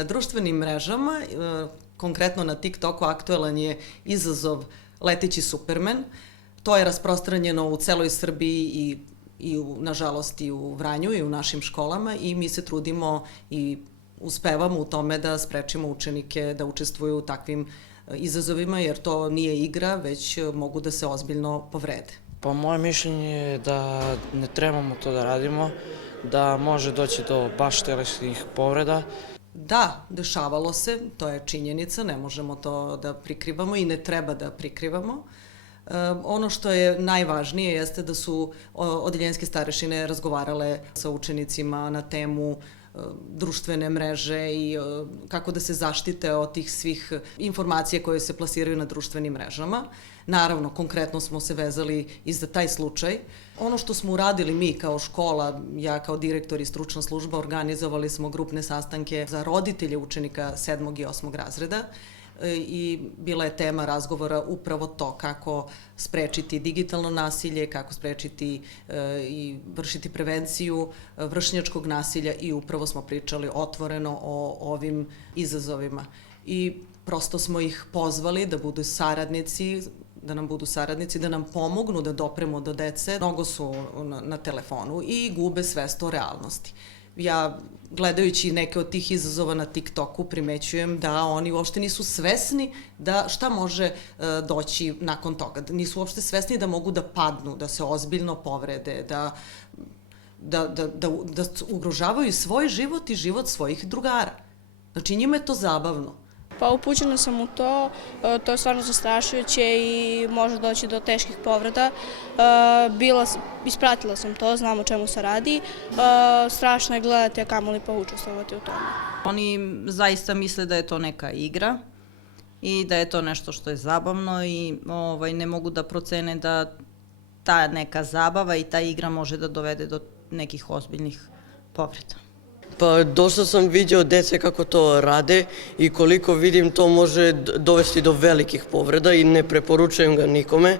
Na društvenim mrežama, konkretno na TikToku, aktuelan je izazov Leteći Supermen. To je rasprostranjeno u celoj Srbiji nažalost, i u Vranju i u našim školama i mi se trudimo i uspevamo u tome da sprečimo učenike da učestvuju u takvim izazovima, jer to nije igra, već mogu da se ozbiljno povrede. Pa moje mišljenje je da ne trebamo to da radimo, da može doći do baš telesnih povreda. Da, dešavalo se, to je činjenica, ne možemo to da prikrivamo i ne treba da prikrivamo. Ono što je najvažnije jeste da su odeljenjske starešine razgovarale sa učenicima na temu društvene mreže i kako da se zaštite od tih svih informacija koje se plasiraju na društvenim mrežama. Naravno, konkretno smo se vezali i za taj slučaj. Ono što smo uradili mi kao škola, ja kao direktor i stručna služba, organizovali smo grupne sastanke za roditelje učenika 7. i 8. razreda i bila je tema razgovora upravo to kako sprečiti digitalno nasilje, kako sprečiti i vršiti prevenciju vršnjačkog nasilja i upravo smo pričali otvoreno o ovim izazovima. I prosto smo ih pozvali da budu saradnici, da nam pomognu da dopremo do dece. Mnogo su na telefonu i gube svest o realnosti. Ja, gledajući neke od tih izazova na TikToku, primećujem da oni uopšte nisu svesni da šta može doći nakon toga. Nisu uopšte svesni da mogu da padnu, da se ozbiljno povrede, da ugrožavaju svoj život i život svojih drugara. Znači, njima je to zabavno. Pa upućena sam u to, to je stvarno zastrašujuće i može doći do teških povreda. Ispratila sam to, znam o čemu se radi. Strašno je gledati, a kamoli pa učestvovati u tome. Oni zaista misle da je to neka igra i da je to nešto što je zabavno i ne mogu da procene da ta neka zabava i ta igra može da dovede do nekih ozbiljnih povreda. Pa dosta sam vidio dece kako to rade i koliko vidim to može dovesti do velikih povreda i ne preporučujem ga nikome.